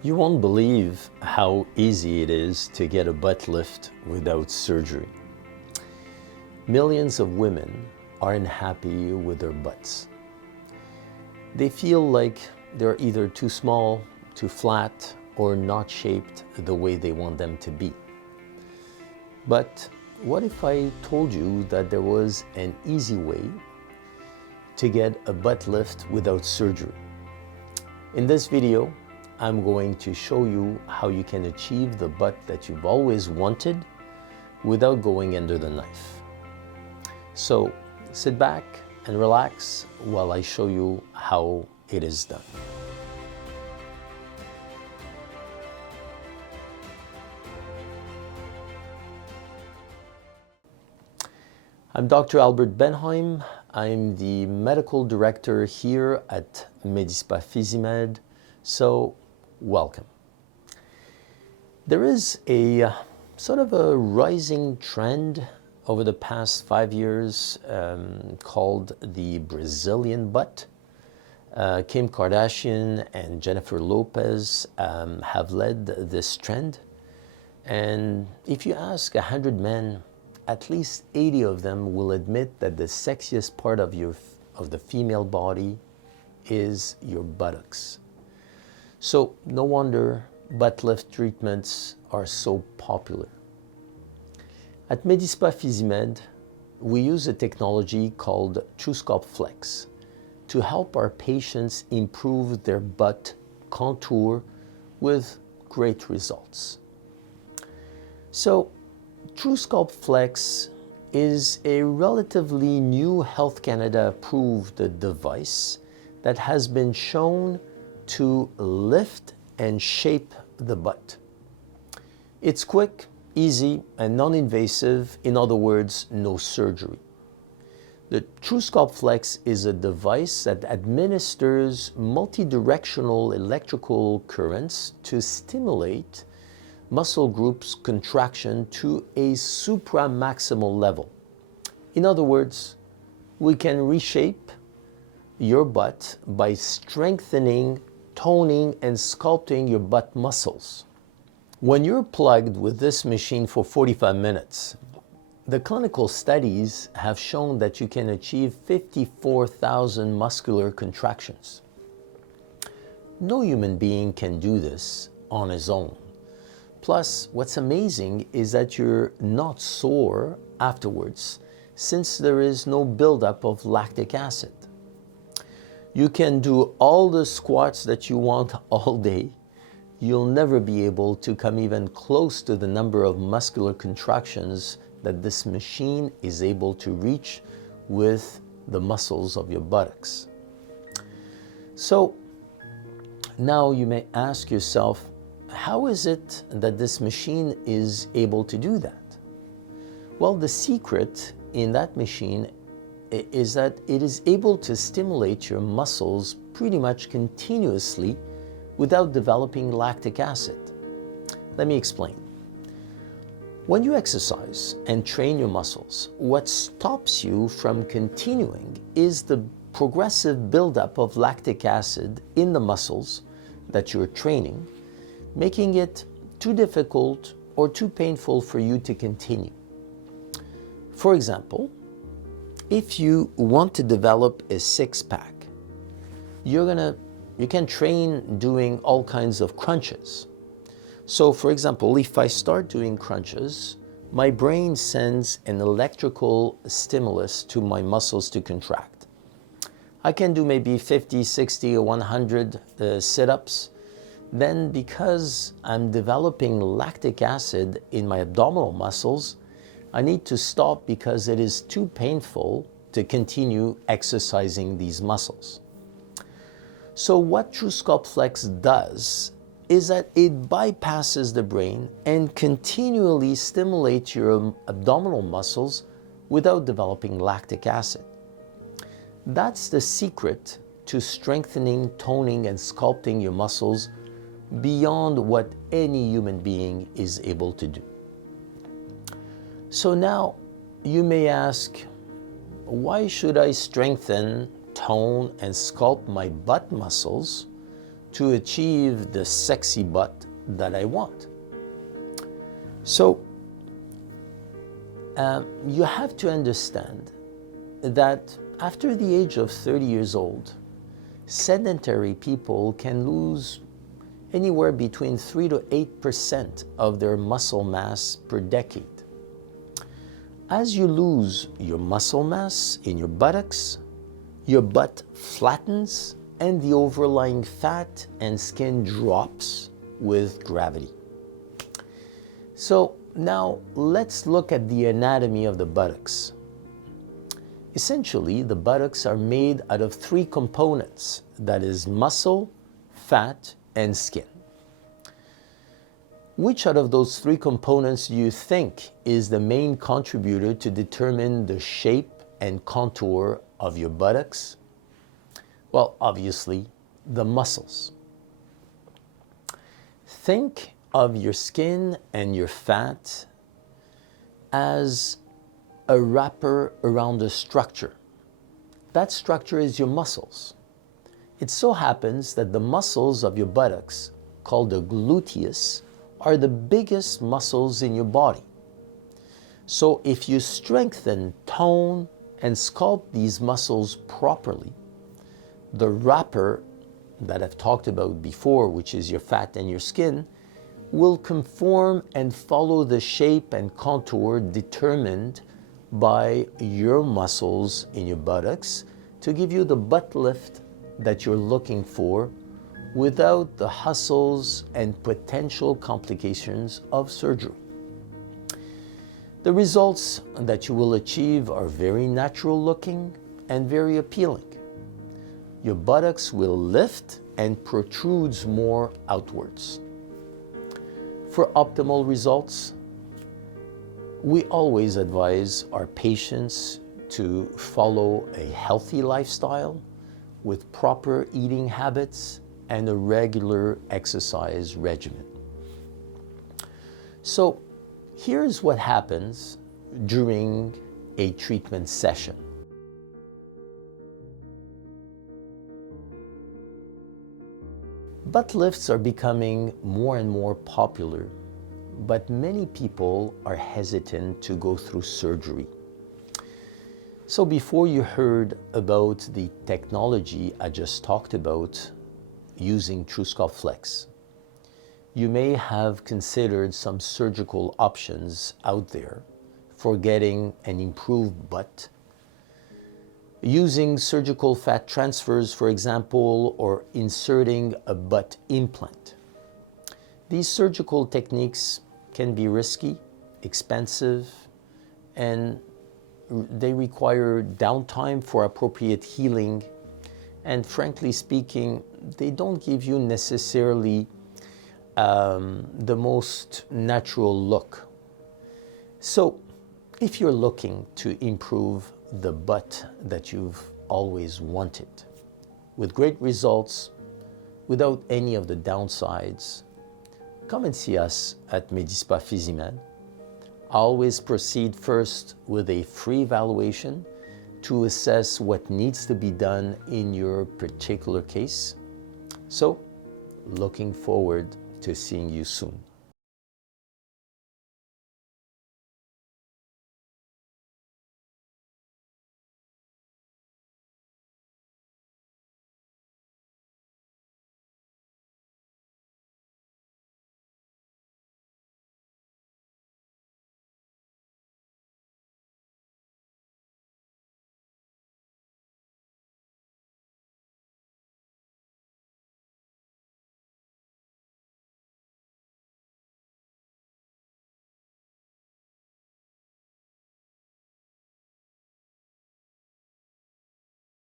You won't believe how easy it is to get a butt lift without surgery. Millions of women are unhappy with their butts. They feel like they're either too small, too flat, or not shaped the way they want them to be. But what if I told you that there was an easy way to get a butt lift without surgery? In this video, I'm going to show you how you can achieve the butt that you've always wanted without going under the knife. So sit back and relax while I show you how it is done. I'm Dr. Albert Benheim. I'm the medical director here at Medispa Physimed. So welcome. There is a sort of a rising trend over the past 5 years called the Brazilian butt. Kim Kardashian and Jennifer Lopez have led this trend. And if you ask 100 men, at least 80 of them will admit that the sexiest part of the female body is your buttocks. So no wonder butt lift treatments are so popular. At Medispa Physimed, we use a technology called TruSculpt Flex to help our patients improve their butt contour with great results. So TruSculpt Flex is a relatively new Health Canada approved device that has been shown to lift and shape the butt. It's quick, easy, and non-invasive. In other words, no surgery. The TruSculpt Flex is a device that administers multidirectional electrical currents to stimulate muscle groups contraction to a supramaximal level. In other words, we can reshape your butt by strengthening, toning, and sculpting your butt muscles. When you're plugged with this machine for 45 minutes, the clinical studies have shown that you can achieve 54,000 muscular contractions. No human being can do this on his own. Plus, what's amazing is that you're not sore afterwards, since there is no buildup of lactic acid. You can do all the squats that you want all day. You'll never be able to come even close to the number of muscular contractions that this machine is able to reach with the muscles of your buttocks. So now you may ask yourself, how is it that this machine is able to do that? Well, the secret in that machine is that it is able to stimulate your muscles pretty much continuously without developing lactic acid. Let me explain. When you exercise and train your muscles, what stops you from continuing is the progressive buildup of lactic acid in the muscles that you're training, making it too difficult or too painful for you to continue. For example, if you want to develop a six-pack, you can train doing all kinds of crunches. So for example, if I start doing crunches, my brain sends an electrical stimulus to my muscles to contract. I can do maybe 50, 60, or 100 sit-ups. Then because I'm developing lactic acid in my abdominal muscles, I need to stop because it is too painful to continue exercising these muscles. So what TruSculpt Flex does is that it bypasses the brain and continually stimulates your abdominal muscles without developing lactic acid. That's the secret to strengthening, toning, and sculpting your muscles beyond what any human being is able to do. So now you may ask, why should I strengthen, tone, and sculpt my butt muscles to achieve the sexy butt that I want. So you have to understand that after the age of 30 years old, sedentary people can lose anywhere between 3 to 8% of their muscle mass per decade. As you lose your muscle mass in your buttocks, your butt flattens and the overlying fat and skin drops with gravity. So now let's look at the anatomy of the buttocks. Essentially, the buttocks are made out of 3 components, that is muscle, fat, and skin. Which out of those 3 components do you think is the main contributor to determine the shape and contour of your buttocks? Well, obviously, the muscles. Think of your skin and your fat as a wrapper around a structure. That structure is your muscles. It so happens that the muscles of your buttocks, called the gluteus, are the biggest muscles in your body. So if you strengthen, tone, and sculpt these muscles properly, the wrapper that I've talked about before, which is your fat and your skin, will conform and follow the shape and contour determined by your muscles in your buttocks to give you the butt lift that you're looking for without the hassles and potential complications of surgery. The results that you will achieve are very natural looking and very appealing. Your buttocks will lift and protrudes more outwards. For optimal results, we always advise our patients to follow a healthy lifestyle with proper eating habits and a regular exercise regimen. So here's what happens during a treatment session. Butt lifts are becoming more and more popular, but many people are hesitant to go through surgery. So before you heard about the technology I just talked about using TruSculpt Flex, you may have considered some surgical options out there for getting an improved butt, using surgical fat transfers, for example, or inserting a butt implant. These surgical techniques can be risky, expensive, and they require downtime for appropriate healing. And frankly speaking, they don't give you necessarily the most natural look. So if you're looking to improve the butt that you've always wanted, with great results, without any of the downsides, come and see us at Medispa Physimed. I always proceed first with a free evaluation to assess what needs to be done in your particular case. So, looking forward to seeing you soon.